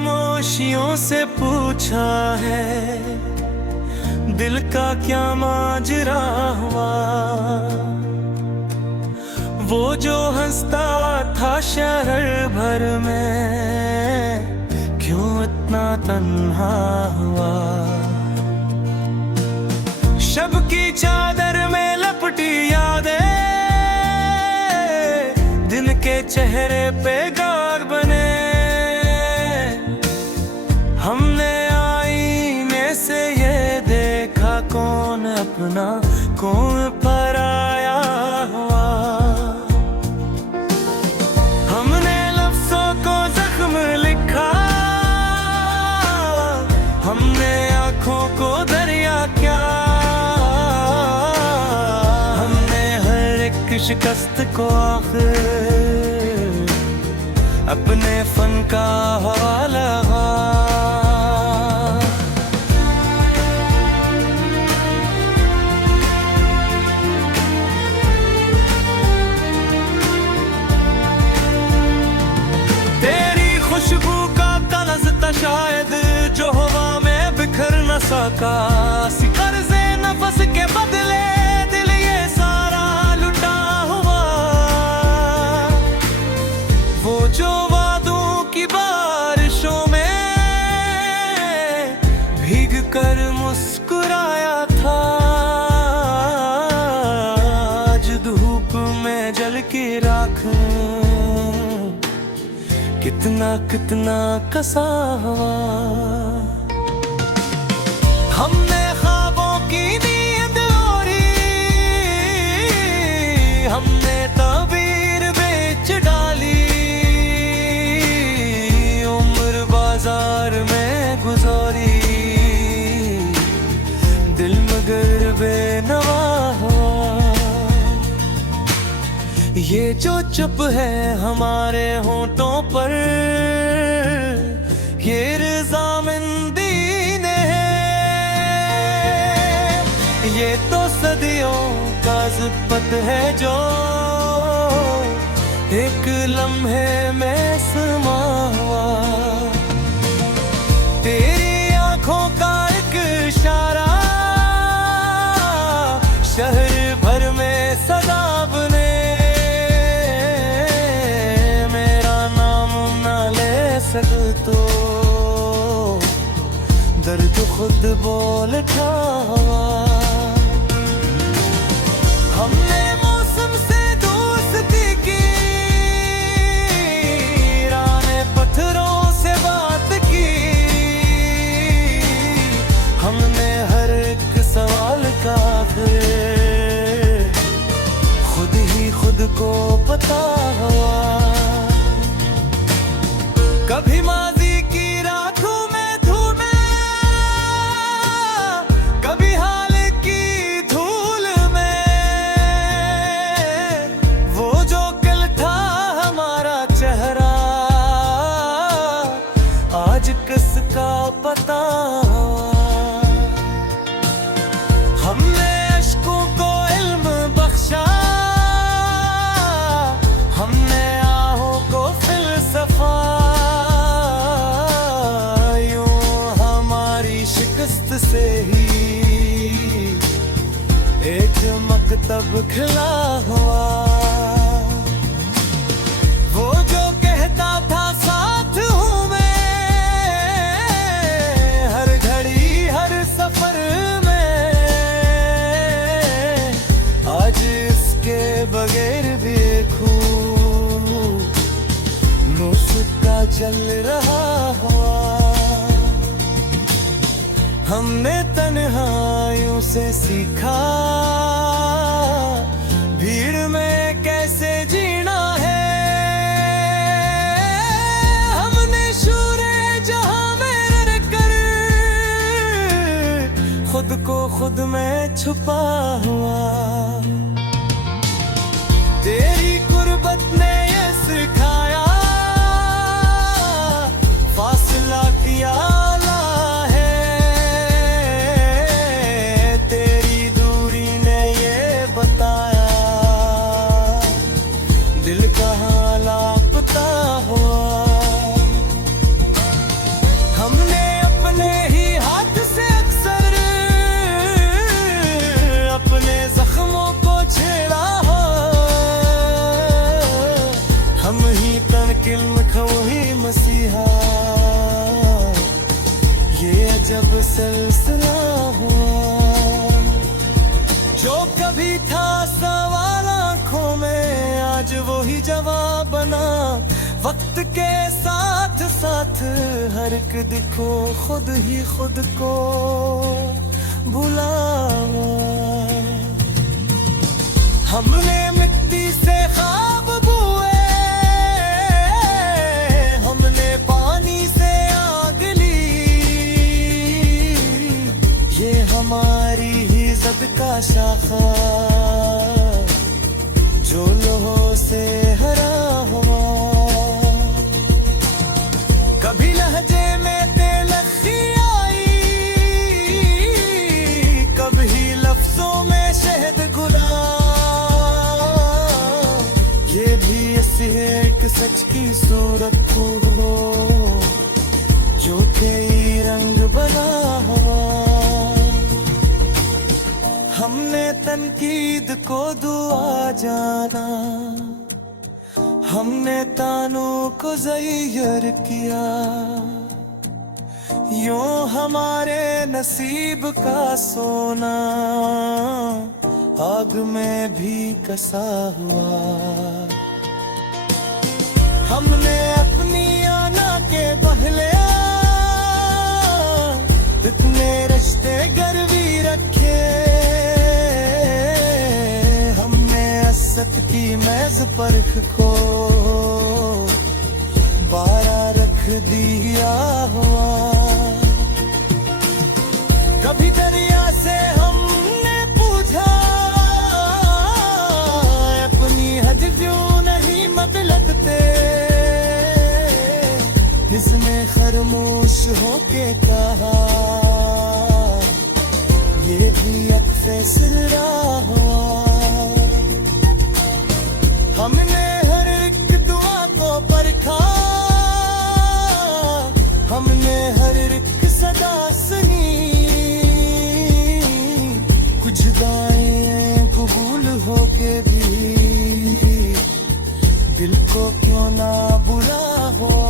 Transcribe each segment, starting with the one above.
खामोशियों से पूछा है दिल का क्या माजरा हुआ। वो जो हंसता था शहर भर में क्यों इतना तन्हा हुआ। शब की चादर में लपटी यादें दिन के चेहरे पे गाग बने। हमने आईने से ये देखा कौन अपना कौन पराया हुआ। हमने लफ्जों को जख्म लिखा, हमने आंखों को दरिया क्या। हमने हर एक शिकस्त को आखिर अपने फन का हवाला लगा। तेरी खुशबू का तलज़ था शायद जो हवा में बिखर न सका। कर्ज़े नफस के बदले दिल ये सारा लुटा हुआ। वो जो वादों की बारिशों में भीग कर मुस्कुराया था, आज धूप में जल की राख कितना कितना कसा हुआ। हमने ख्वाबों की नींद ओढ़ी, हमने तबीर बेच डाली। उम्र बाजार में गुजारी, दिल मगर बेनवा हुआ। ये जो चुप है हमारे होंठों पर ये रज़ामंदी ने है। ये तो सदियों का ज़िब्बत है जो एक लम्हे में समा हुआ। तेरी आंखों का एक इशारा शहर भर में सदा बने। तो दर्द खुद बोल उठा। हमने मौसम से दोस्ती की, राने पत्थरों से बात की। हमने हर एक सवाल का खुद ही खुद को पता हुआ। कभी माजी की रातों में धूमें, कभी हाल की धूल में। वो जो कल था हमारा चेहरा आज किसका पता। हमने अश्कों को इल्म बख्शा, हमने आहों को फिलसफा। से ही एक मकतब खिला हुआ। वो जो कहता था साथ हूँ मैं हर घड़ी हर सफर में, आज इसके बगैर भी खून मुस्का चल रहा हुआ। हमने तन्हाइयों से सीखा भीड़ में कैसे जीना है। हमने शूरे जहां में रह कर खुद को खुद में छुपा हुआ। तेरी कुर्बत ने ये सिखाया फासला किया जब सिलसिला हुआ। जो कभी था सवाल आंखों में, आज वो ही जवाब बना। वक्त के साथ साथ हर एक दिखो खुद ही खुद को भुला। हमने मिट्टी से ख्वाब बुए, हमने पानी से आग ली। ये हमारी ही ज़द का शाखा, जो लोहों से हरा हुआ। कभी लहजे में तेलखी आई, कभी लफ्जों में शहद घुला। ये भी ऐसी एक सच की सूरत हो, जो कई रंग बना हुआ। हमने तनकीद को दुआ जाना, हमने तानों को ज़ैर किया। यूं हमारे नसीब का सोना आग में भी कसा हुआ। हमने अपनी आना के पहले इतने रिश्ते गिरवी रखे। हमने असत की मेज परख को बारा रख दिया हुआ। कभी दरिया से हमने पूछा, अपनी हद क्यों नहीं बदलते। इसने खामोश होके कहा, ये भी अब फैसला हुआ। हमने हर एक दुआ को परखा, हमने हर एक सदा सुनी। कुछ दाएं कबूल होके भी दिल को क्यों ना बुरा हुआ।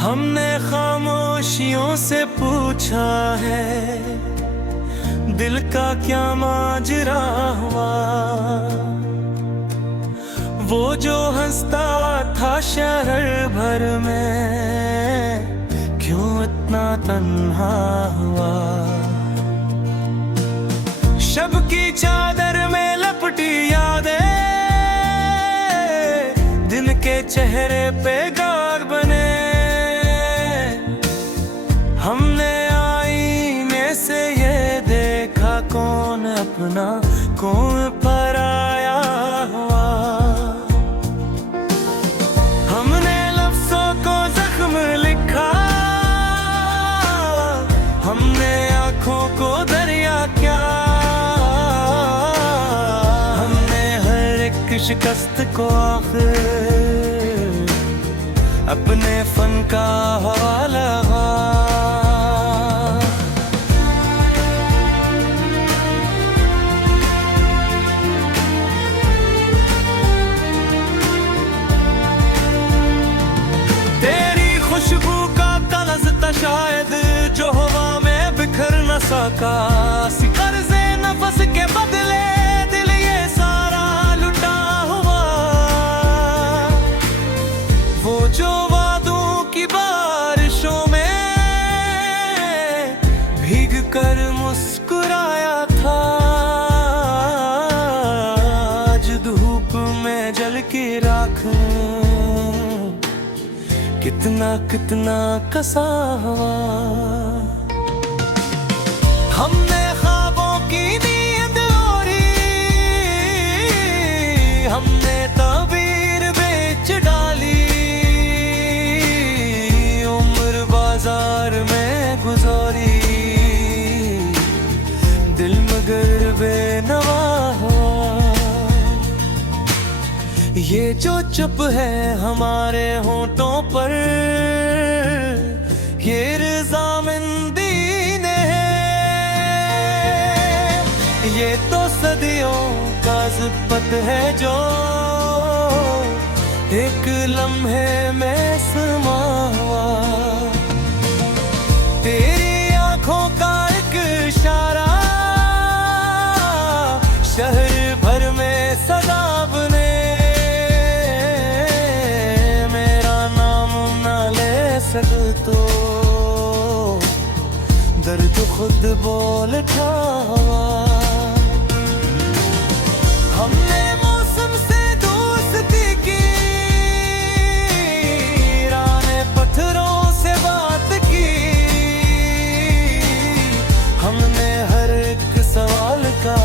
हमने खामोशियों से पूछा है, दिल का क्या माजरा हुआ। वो जो हंसता था शहर भर में, क्यों इतना तन्हा हुआ। शब की चादर में लपटी यादें, दिन के चेहरे पे गाग बने। हमने आईने से ये देखा, कौन अपना कौन पराया हुआ। हमने लफ्जों को जख्म लिखा, हमने आंखों को दरिया क्या। हमने हर एक शिकस्त को आखिर अपने फन का हवाला। तेरी खुशबू का तलज़ शायद जो हवा में बिखर न सका। कर्ज़े नफस के बदले दिल ये सारा लुटा हुआ। वो जो वादों की बारिशों में भीग कर मुस्कुराया था, आज धूप में जल की राख कितना कितना कसा हुआ। हमने ख्वाबों की नींद ओढ़ी, हमने ताबीर बेच डाली। उम्र बाजार में गुजारी, दिल मगर बेनवा हुआ। ये जो चुप है हमारे होंठों पर, ये रज़ामंदी मुसीबत है जो एक लम्हे में समा हुआ। तेरी आंखों का एक इशारा शहर भर में सदा बने। मेरा नाम न ले सक तो दर्द खुद बोल उठा। हमने मौसम से दोस्ती की, राने पत्थरों से बात की। हमने हर एक सवाल का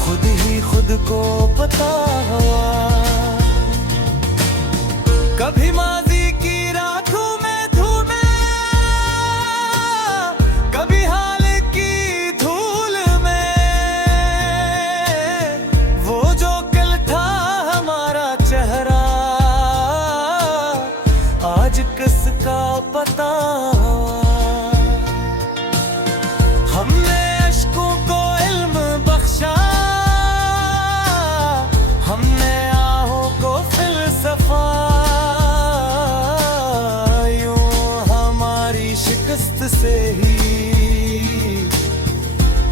खुद ही खुद को पता हुआ। कभी माजी की रातों में धूमे, कभी हाल की धूल में। वो जो कल था हमारा चेहरा आज किसका पता। हमने अश्कों को इल्म बख्शा, हमने आहों को फिलसफा। यूं हमारी शिकस्त से ही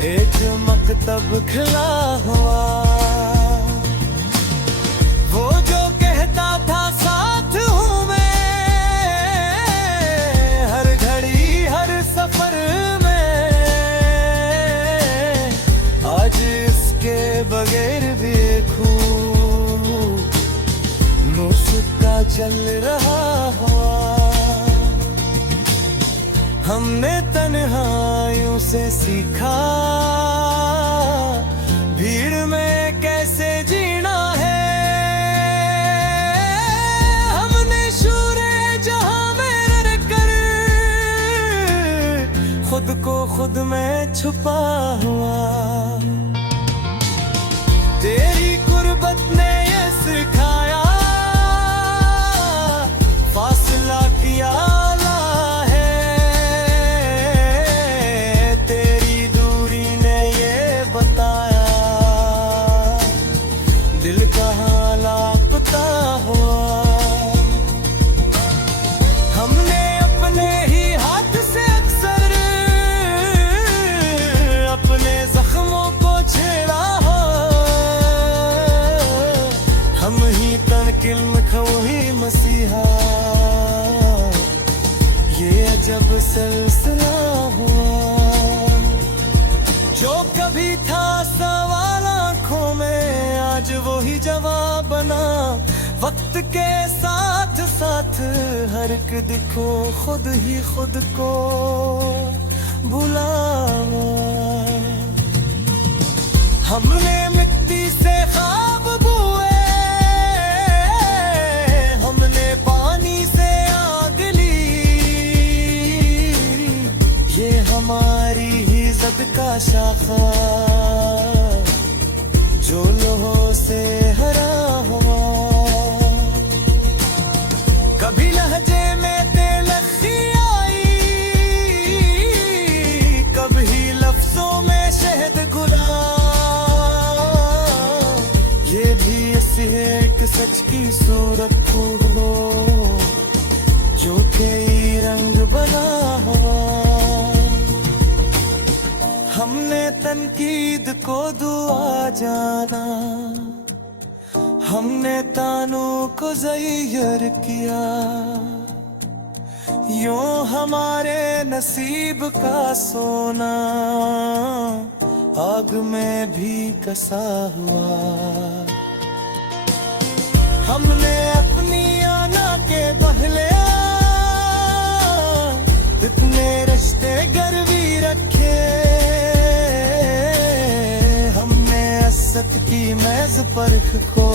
एक मकतब खिला हुआ। वो जो कहता था साथ हूँ मैं हर घड़ी हर सफर में, आज इसके बगैर भी मुस्का चल रहा हुआ। हमने तन्हाइयों से सीखा भीड़ में कैसे जीना है। हमने शूरे जहां में रह कर खुद को खुद में छुपा हुआ। तेरी कुर्बत ने ये सिखाया फासला किया है। तेरी दूरी ने ये बताया दिल कहाँ लापता हुआ। हमने अपने ही हाथ से अक्सर अपने जख्मों को छेड़ा हो। हम ही तनकिल खो ही मसीहा, ये अजब सिलसिला हुआ। जो कभी था सवाल आंखों में आज वो ही जवाब बना। वक्त के साथ साथ हर एक दिखो खुद ही खुद को भुला। हमने मिट्टी से ख्वाब बुए, हमने पानी से आग ली। ये हमारी ही ज़द का शाखा जो लोहों से हरा हुआ। कभी लहजे में तेलखी आई, कभी लफ्जों में शहद घुला। ये भी ऐसी एक सच की सूरत हो जो कई रंग बना हुआ। हमने तनकीद को दुआ जाना, हमने तानों को ज़ैर किया। यूं हमारे नसीब का सोना आग में भी कसा हुआ। हमने अपनी आना के पहले इतने रिश्ते गिरवी रखे। हमने असत की मेज परख को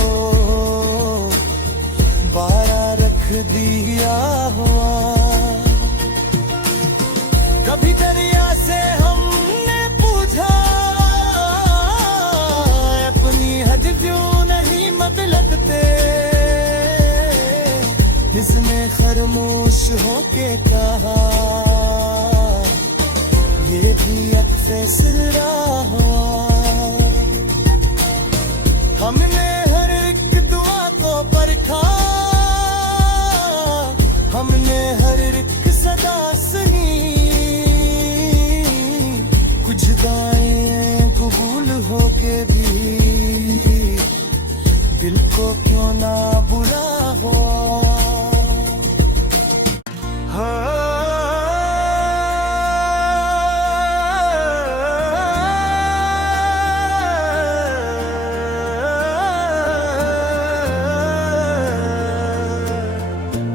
बारा रख दिया हुआ। कभी दरिया से हमने पूछा अपनी हद क्यों नहीं बदलते। इसने खामोश होके कहा ये भी अब फैसला हुआ। हमने हर एक दुआ को परखा, हमने हर एक सदा सही। कुछ दाएं कबूल होके भी दिल को क्यों ना बुरा हुआ।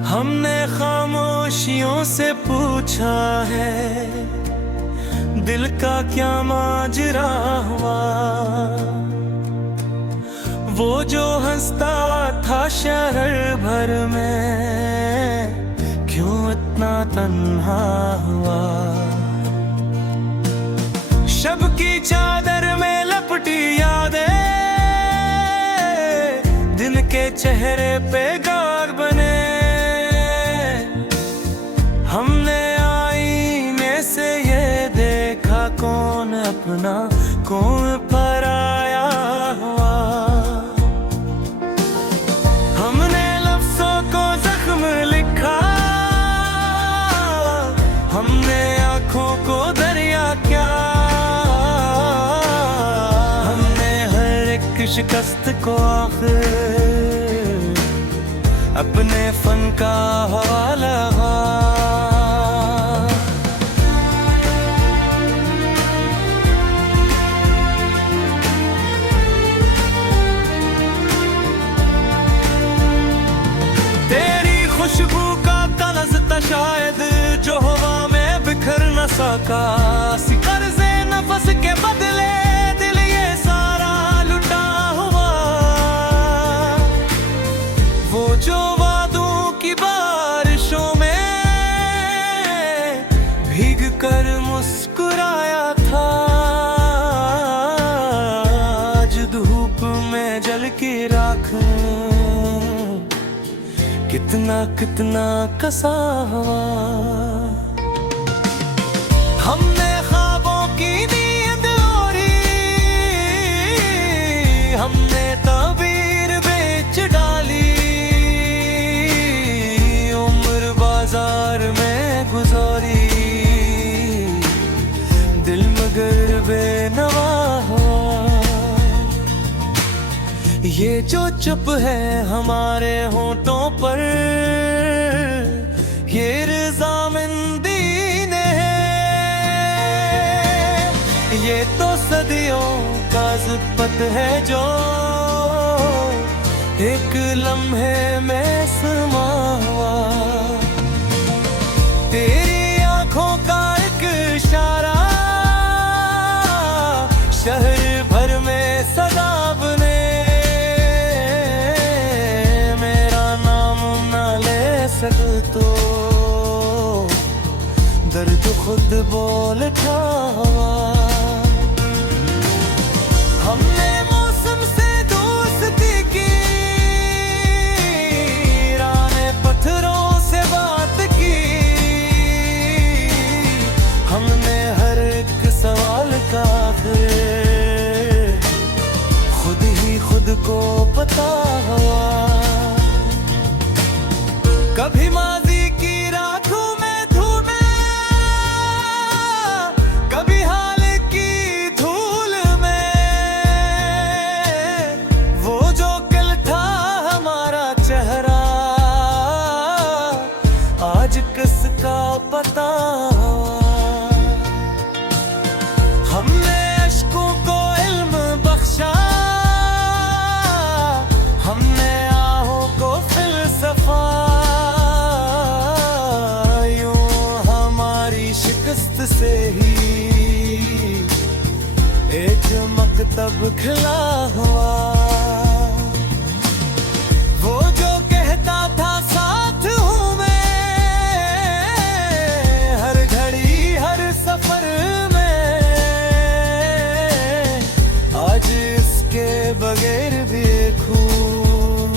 हमने खामोशियों से पूछा है दिल का क्या माजरा हुआ। वो जो हंसता था शहर भर में क्यों इतना तन्हा हुआ। शब की चादर में लपटी यादें दिन के चेहरे पे गाग बने। हमने आईने से ये देखा कौन अपना कौन पराया हुआ। हमने लफ्जों को जख्म लिखा, हमने आंखों को दरिया क्या। हमने हर एक शिकस्त को आखिर अपने फन का हवाला लगा। तेरी खुशबू का तलज़ था शायद जो हवा में बिखर न सका। कर्ज़े नफस के बदले दिल ये सारा लुटा हुआ। वो जो वादों की बारिशों में भीग कर मुस्कुराया था, आज धूप में जल की राख कितना कितना कसा हुआ। हमने ख्वाबों की नींद ओढ़ी, हमने ताबीर बेच डाली। उम्र बाजार में गुजारी, दिल मगर बेनवा हुआ। ये जो चुप है हमारे होंठों पर, ये रज़ामंदी ने है। ये तो सदियों का ज़िब्बत है जो एक लम्हे में समा हुआ। तेरी आंखों का एक इशारा शहर भर में सदा बने। तो दर्द खुद बोल उठा। हमने मौसम से दोस्ती की, राने पत्थरों से बात की। हमने हर एक सवाल का खुद ही खुद को पता हुआ। कभी माजी की राखों में धूमें, कभी हाल की धूल में। वो जो कल था हमारा चेहरा, आज किसका पता हुआ। हमने अश्कों को इल्म बख्शा, हमने आहों को फिलसफा। से ही एक मकतब खिला हुआ। वो जो कहता था साथ हूँ मैं हर घड़ी हर सफर में, आज इसके बगैर भी खूब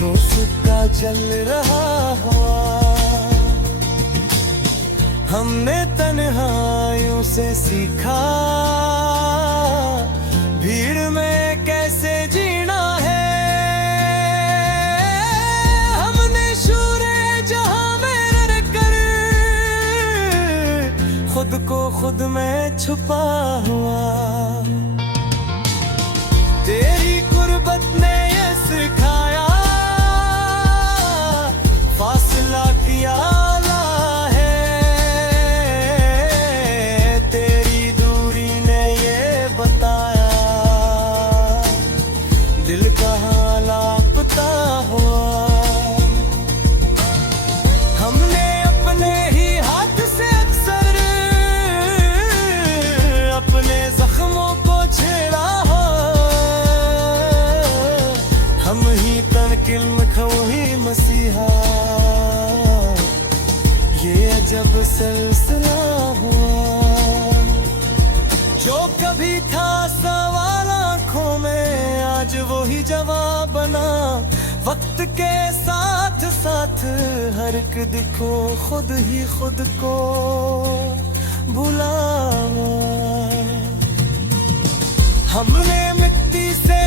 नुस्खा चल रहा हुआ। हमने तन्हाइयों से सीखा भीड़ में कैसे छुपा हुआ। तेरी गुर्बत ने ये सिखाया, फासला किया है। तेरी दूरी ने ये बताया, दिल कहाँ लापता हुआ। हमने अपने ही हाथ से अक्सर अपने जख्मों को छेड़ा हो। हम ही तनकिल मखो ही मसीहा, ये अजब सिलसिला हुआ। जो कभी था सवाल आंखों में, आज वो ही जवाब बना। वक्त के साथ साथ हर एक दिखो खुद ही खुद को भुला। हमने मिट्टी से